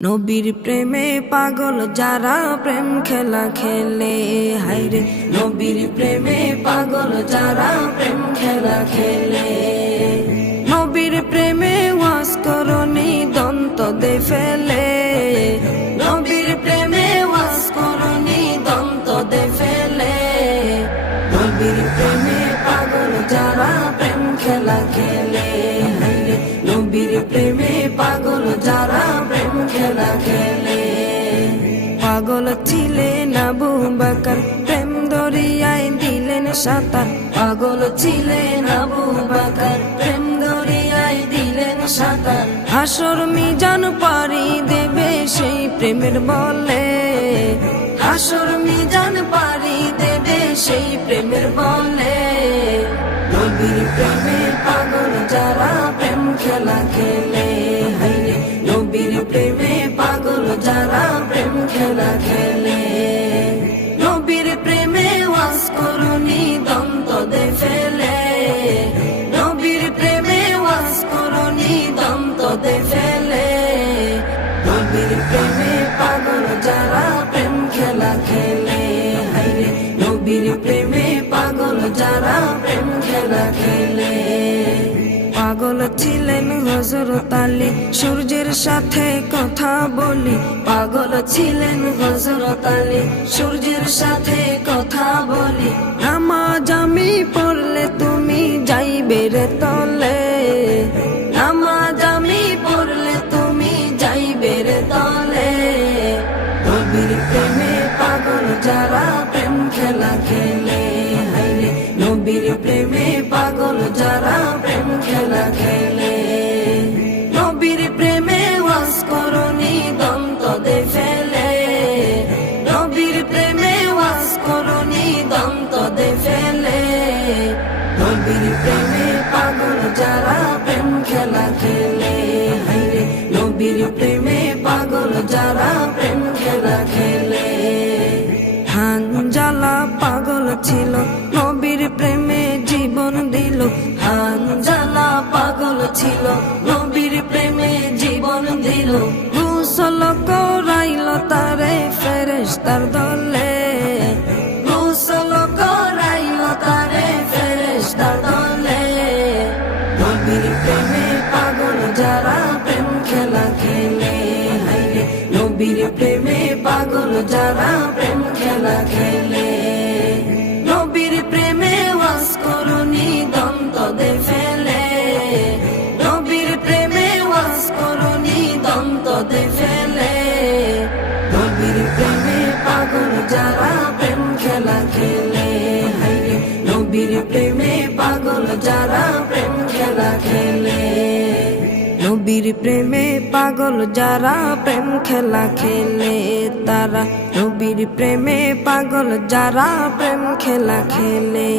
নবীর প্রেমে পাগল যারা প্রেম খেলা খেলে, হায়রে নবীর প্রেমে পাগল যারা প্রেম খেলা খেলে। নবীর প্রেমে ওয়াজ করনি দন্ত দে ফেলে, নবীর প্রেমে ওয়াজ করনি দন্ত দে ফেলে। নবীর প্রেমে পাগল যারা প্রেম খেলা খেলে, হায়রে নবীর প্রেমে পাগল যারা প্রেম খেলা খেলে। পাগল ছিলেন আবু বকর, প্রেম দরিয়ায় দিলেন সাঁতার। পাগল ছিলেন আবু বকর, প্রেম দরিয়ায় দিলেন সাঁতার। হাসর মিজান পারি দেবে সেই প্রেমের বলে, হাসর মিজান পারি দেবে সেই প্রেমের বলে। নবীর প্রেমে পাগল যারা প্রেম খেলা খেলে, হায়রে নবীর প্রেমে পাগল যারা প্রেম খেলা খেলে। নবীর প্রেমে ওয়াজ করনি দন্ত দে ফেলে, নবীর প্রেমে ওয়াজ করনি দন্ত দে ফেলে। নবীর প্রেমে পাগল যারা প্রেম খেলা খেলে, হায়রে নবীর প্রেমে পাগল যারা প্রেম খেলা খেলে। পাগল ছিলেন হযরত আলী, সূর্যের সাথে কথা বলি। পাগল ছিলেন হযরত আলী, সূর্যের সাথে কথা বলি। নামাজ আমি পড়লে তুমি যাইবে রে তলে, নামাজ আমি পড়লে তুমি যাইবে রে তলে। নবীর প্রেমে পাগল যারা প্রেম খেলা খেলে, হায়রে নবীর প্রেমে পাগল যারা প্রেম খেলা খেলে। নবীর প্রেমে ওয়াজ করনি দন্ত দে ফেলে, নবীর প্রেমে ওয়াজ করনি দন্ত দে ফেলে। নবীর প্রেমে পাগল যারা প্রেম খেলা খেলে, হায়রে নবীর প্রেমে পাগল যারা প্রেম খেলা খেলে। হানজালা পাগল ছিল, নবীর প্রেমে জীবন দিল। হানজালা পাগল ছিল, নবীর প্রেমে জীবন দিল। গোসল করাইল তারে ফেরেশতার দলে, গোসল করাইল তারে ফেরেশতার দলে। নবীর প্রেমে পাগল যারা প্রেম খেলা খেলে, হায়রে নবীর প্রেমে পাগল যারা প্রেম খেলা খেলে। নবীর প্রেমে ওয়াজ করনি দন্ত দে ফেলে, নবীর প্রেমে ওয়াজ করনি দন্ত দে ফেলে। নবীর প্রেমে পাগল যারা প্রেম খেলা খেলে, হায়রে নবীর প্রেমে পাগল যারা প্রেম খেলা খেলে। নবীর প্রেমে পাগল যারা প্রেম খেলা খেলে, তারা নবীর প্রেমে পাগল যারা প্রেম খেলা খেলে।